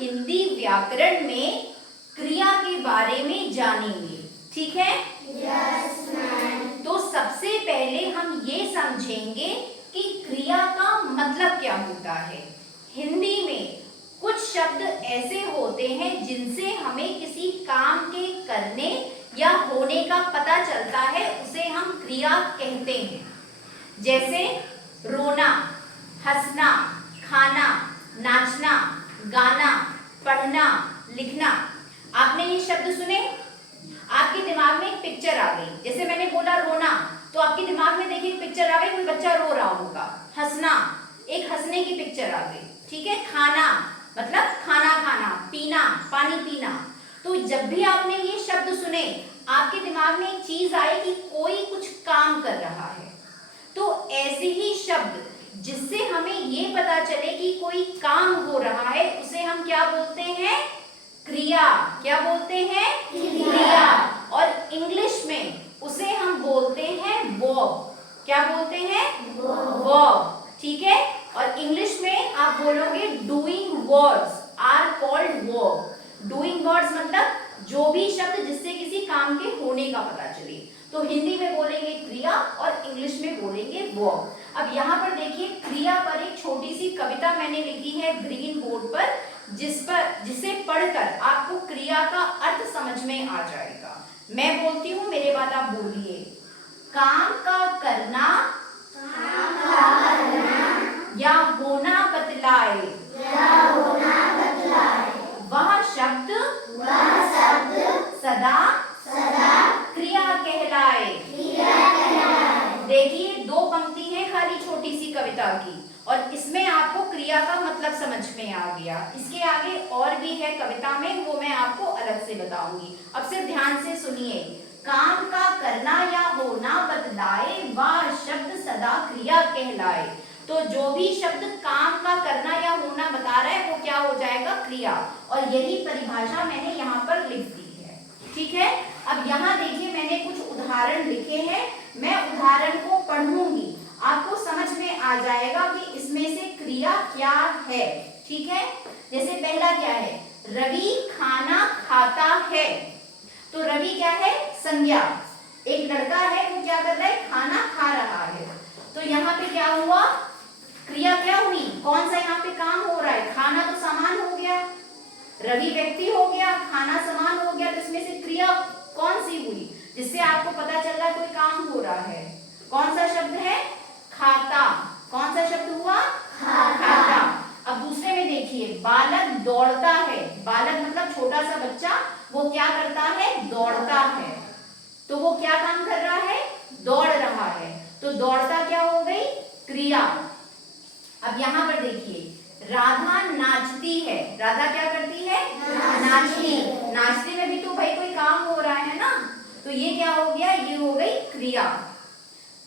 हिंदी व्याकरण में क्रिया के बारे में जानेंगे, ठीक है? Yes ma'am. तो सबसे पहले हम ये समझेंगे कि क्रिया का मतलब क्या होता है। हिंदी में कुछ शब्द ऐसे होते हैं जिनसे हमें किसी काम के करने या होने का पता चलता है, उसे हम क्रिया कहते हैं। जैसे रोना, हंसना, खाना, नाचना, गाना, पढ़ना, लिखना। आपने ये शब्द सुने, आपके दिमाग में एक पिक्चर आ गई। जैसे मैंने बोला रोना, तो आपके दिमाग में देखिए एक पिक्चर आ गई, कोई बच्चा रो रहा होगा। हंसना, एक हंसने की पिक्चर आ गई, ठीक है? खाना मतलब खाना खाना, पीना पानी पीना। तो जब भी आपने ये शब्द सुने, आपके दिमाग में एक चीज आई कि कोई कुछ काम कर रहा है। तो ऐसे ही शब्द जिससे हमें ये पता चले कि कोई काम हो रहा है, उसे हम क्या बोलते हैं? क्रिया। क्या बोलते हैं? क्रिया। और इंग्लिश में उसे हम बोलते हैं वर्ब। क्या बोलते हैं? वर्ब, ठीक है? और इंग्लिश में आप बोलोगे doing words are called verb. Doing words मतलब जो भी शब्द जिससे किसी काम के होने का पता चले। तो हिंदी में बोलेंगे क्रिया और इंग्लिश में बोलेंगे वर्ब। अब यहाँ पर देखिए, क्रिया पर एक छोटी सी कविता मैंने लिखी है ग्रीन बोर्ड पर, जिसे पढ़कर आपको क्रिया का अर्थ समझ में आ जाएगा। मैं बोलती हूँ, मेरे बाद आप बोलिए। काम का करना या होना बतलाए, वह शब्द सदा क्रिया कहलाए। देखिए, दो पंक्ति है खाली छोटी सी कविता की, और इसमें आपको क्रिया का मतलब समझ में आ गया। इसके आगे और भी है कविता में, वो मैं आपको अलग से बताऊंगी। अब सिर्फ ध्यान से सुनिए। काम का करना या होना बतलाए, वह शब्द सदा क्रिया कहलाए। तो जो भी शब्द काम का करना या होना बता रहा है, वो क्या हो जाएगा? क्रिया। और यही परिभाषा मैंने यहाँ पर लिख दी है, ठीक है? अब यहाँ देखिए, मैंने कुछ उदाहरण लिखे हैं। मैं उदाहरण को पढ़ूंगी, आपको समझ में आ जाएगा कि इसमें से क्रिया क्या है, ठीक है? जैसे पहला क्या है? रवि खाना खाता है। तो रवि क्या है? संज्ञा। एक लड़का है, वो क्या कर रहा है? खाना खा रहा है। तो यहाँ पे क्या हुआ? क्रिया क्या हुई? कौन सा यहाँ पे काम हो रहा है? खाना तो सामान हो गया, रवि व्यक्ति हो गया, खाना सामान हो गया। तो इसमें से क्रिया कौन सी हुई जिससे आपको पता चल रहा है कोई काम हो रहा है? कौन सा शब्द है? खाता। कौन सा शब्द हुआ? खाता। अब दूसरे में देखिए, बालक दौड़ता है। बालक मतलब छोटा सा बच्चा, वो क्या करता है? दौड़ता है। तो वो क्या काम कर रहा है? दौड़ रहा है। तो दौड़ता क्या हो गई? क्रिया। अब यहाँ पर देखिए, राधा नाचती है। राधा क्या करती है? नाचती। नाचते में भी तो भाई कोई काम हो रहा है ना, तो ये क्या हो गया? ये हो गई क्रिया।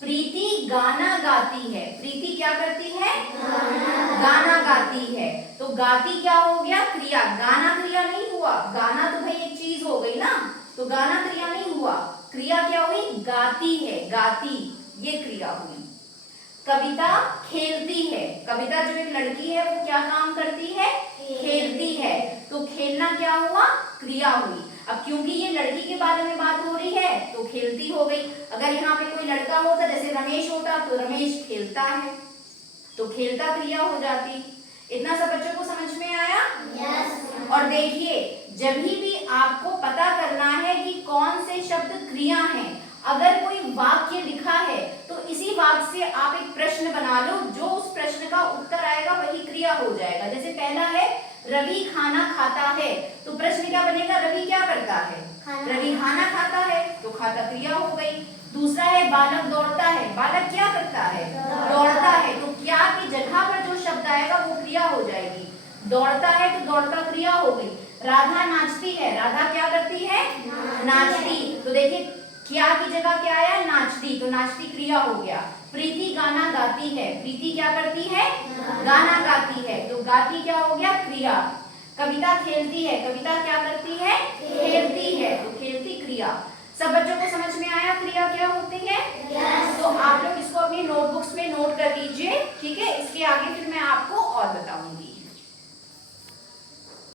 प्रीति गाना गाती है। प्रीति क्या करती है? गाना गाती है। तो गाती क्या हो गया? क्रिया। गाना क्रिया नहीं हुआ, गाना तो भाई एक चीज हो गई ना, तो गाना क्रिया नहीं हुआ। क्रिया क्या हुई? गाती है, गाती, ये क्रिया हुई। कविता खेलती है। कविता जो एक लड़की है, वो क्या काम करती है? खेलती है। तो खेलना क्या हुआ? क्रिया हुई। अब क्योंकि ये लड़की के बारे में बात हो रही है, तो खेलती हो गई। अगर यहाँ पे कोई लड़का होता, जैसे रमेश होता, तो रमेश खेलता है, तो खेलता क्रिया हो जाती। इतना सब बच्चों को समझ में आया? यस। और देखिए, जब भी आपको पता करना है कि कौन से शब्द क्रिया हैं, अगर कोई वाक्य लिखा है, तो इसी वाक्य से आप एक प्रश्न बना लो, जो उस प्रश्न का उत्तर आएगा वही क्रिया हो जाएगा। जैसे पहला है रवि खाना खाता है, तो प्रश्न क्या बनेगा? रवि क्या करता है? रवि खाना खाता है, तो खाता क्रिया हो गई। दूसरा है बालक दौड़ता है। बालक क्या करता है? दौड़ता है। तो क्या की जगह पर जो शब्द आएगा वो क्रिया हो जाएगी। दौड़ता है तो दौड़ता क्रिया हो गई। राधा नाचती है। राधा क्या करती है? नाचती। तो देखिए, क्या की जगह क्या आया? नाचती, तो नाचती क्रिया हो गया। प्रीति गाना गाती है। प्रीति क्या करती है? गाना गाती है, तो गाती क्या हो गया? क्रिया। कविता खेलती है। कविता क्या करती है? खेलती है, तो खेलती क्रिया। सब बच्चों को समझ में आया क्रिया क्या होती है? yes. तो आप लोग इसको अपनी नोटबुक्स में नोट कर लीजिए, ठीक है? इसके आगे फिर मैं आपको और बताऊंगी।